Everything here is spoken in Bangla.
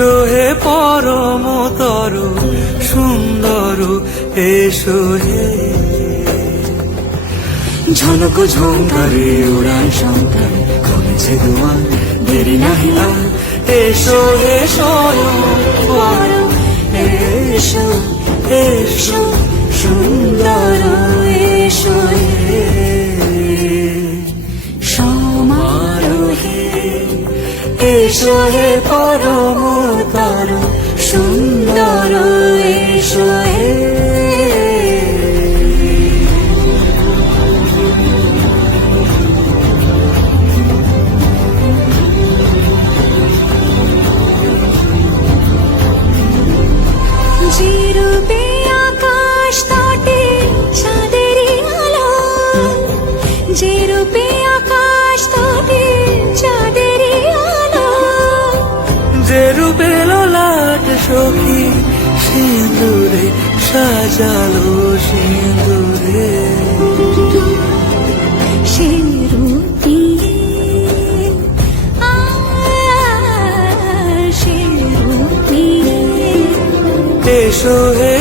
এসো হে পরম তরু সুন্দর, এসো হে। ঝনক ঝঙ্কারে উড়ান শঙ্কার কমেছে দুয়ার, দেরি নাহি আর, এসো হে স্বয়ং পরম, এসো এসো সুন্দর, এসো হে সমারোহে। এসো হে পরম তরু সুন্দর, এসো হে। যে রূপে আকাশ তটে চাঁদেরই আলো, যে রূপে আকাশ তটে চাঁদেরই আলো, যে রূপে ললাট সখী সিঁদুরে সাজালো সিঁদুরে, সে রূপী সে রূপী। এসো হে